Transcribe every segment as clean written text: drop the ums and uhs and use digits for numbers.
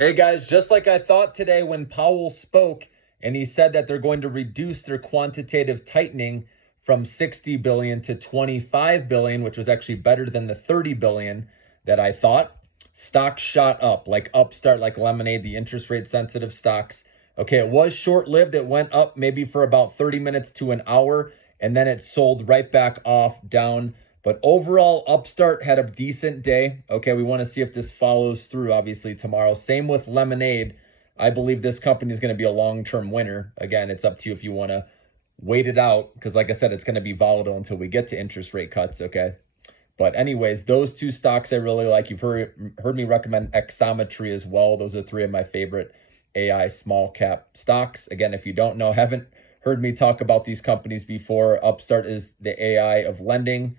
Hey guys, just like I thought today when Powell spoke and he said that they're going to reduce their quantitative tightening from 60 billion to 25 billion, which was actually better than the 30 billion that I thought. Stocks shot up, like Upstart, like Lemonade, the interest rate sensitive stocks. Okay, it was short-lived. It went up maybe for about 30 minutes to an hour, and then it sold right back off down. But overall, Upstart had a decent day. Okay, we want to see if this follows through, obviously, tomorrow. Same with Lemonade. I believe this company is going to be a long-term winner. Again, it's up to you if you want to wait it out, because like I said, it's going to be volatile until we get to interest rate cuts, okay? But anyways, those two stocks I really like. You've heard me recommend Exometry as well. Those are three of my favorite AI small cap stocks. Again, if you don't know, haven't heard me talk about these companies before, Upstart is the AI of lending.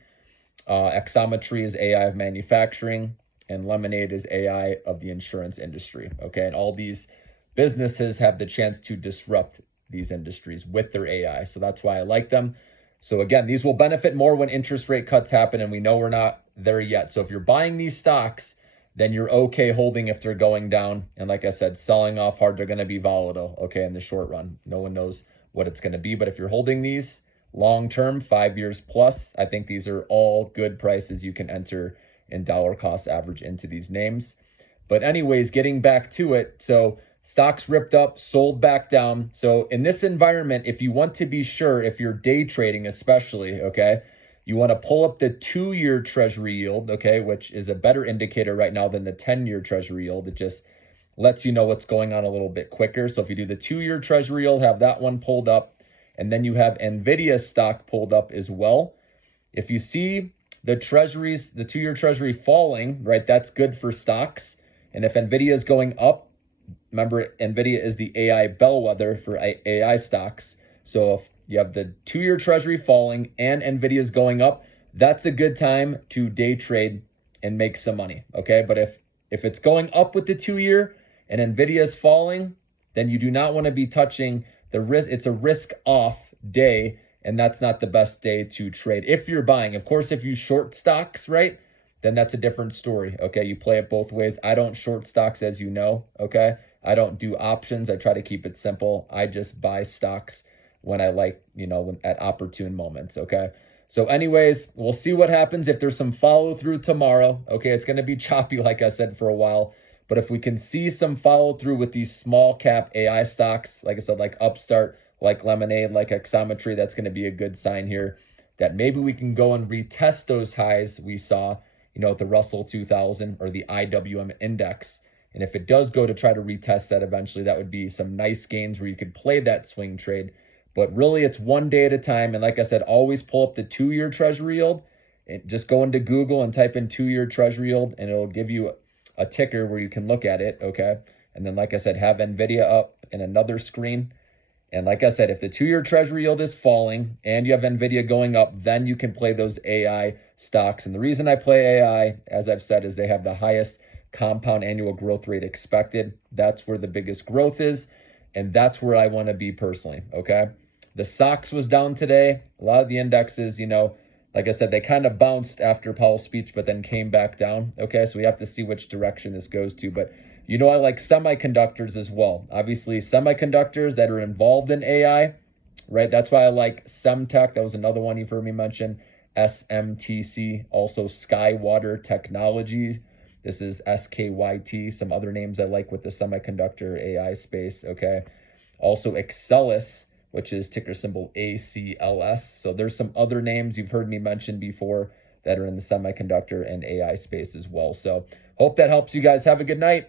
Exometry is AI of manufacturing, and Lemonade is AI of the insurance industry. Okay, and all these businesses have the chance to disrupt these industries with their AI. So that's why I like them. So again, these will benefit more when interest rate cuts happen, and we know we're not there yet. So if you're buying these stocks, then you're okay holding if they're going down. And like I said, selling off hard, they're going to be volatile, okay, in the short run. No one knows what it's going to be. But if you're holding these, long term, 5 years plus, I think these are all good prices you can enter in dollar cost average into these names. But anyways, getting back to it, so stocks ripped up, sold back down. So in this environment, if you want to be sure, if you're day trading especially, okay, you want to pull up the 2-year treasury yield, okay, which is a better indicator right now than the 10-year treasury yield. It just lets you know what's going on a little bit quicker. So if you do the 2-year treasury yield, have that one pulled up, and then you have NVIDIA stock pulled up as well. If you see the treasuries, the 2-year treasury falling, right, that's good for stocks. And if NVIDIA is going up, remember, NVIDIA is the AI bellwether for AI stocks. So if you have the 2-year treasury falling and NVIDIA is going up, that's a good time to day trade and make some money, okay? But if it's going up with the 2-year and NVIDIA is falling, then you do not want to be touching the risk. It's a risk off day, and that's not the best day to trade if you're buying. Of course, if you short stocks, right, then that's a different story. Okay, you play it both ways. I don't short stocks, as you know. Okay, I don't do options. I try to keep it simple. I just buy stocks when I like, when at opportune moments. Okay, so anyways, we'll see what happens if there's some follow through tomorrow. Okay, it's going to be choppy, like I said, for a while. But if we can see some follow through with these small cap AI stocks, like I said, like Upstart, like Lemonade, like Exometry, that's going to be a good sign here that maybe we can go and retest those highs we saw, at the Russell 2000 or the IWM index. And if it does go to try to retest that eventually, that would be some nice gains where you could play that swing trade. But really, it's one day at a time. And like I said, always pull up the 2-year treasury yield and just go into Google and type in 2-year treasury yield, and it'll give you a ticker where you can look at it, okay? And then, like I said, have NVIDIA up in another screen. And like I said, if the 2-year treasury yield is falling and you have NVIDIA going up, then you can play those AI stocks. And the reason I play AI, as I've said, is they have the highest compound annual growth rate expected. That's where the biggest growth is. And that's where I want to be personally, okay? The SOX was down today. A lot of the indexes, like I said, they kind of bounced after Powell's speech, but then came back down. Okay, so we have to see which direction this goes to. But I like semiconductors as well. Obviously, semiconductors that are involved in AI, right? That's why I like Semtech. That was another one you've heard me mention. SMTC, also Skywater Technologies. This is SKYT. Some other names I like with the semiconductor AI space. Okay, also Axcelis, which is ticker symbol ACLS. So there's some other names you've heard me mention before that are in the semiconductor and AI space as well. So hope that helps you guys. Have a good night.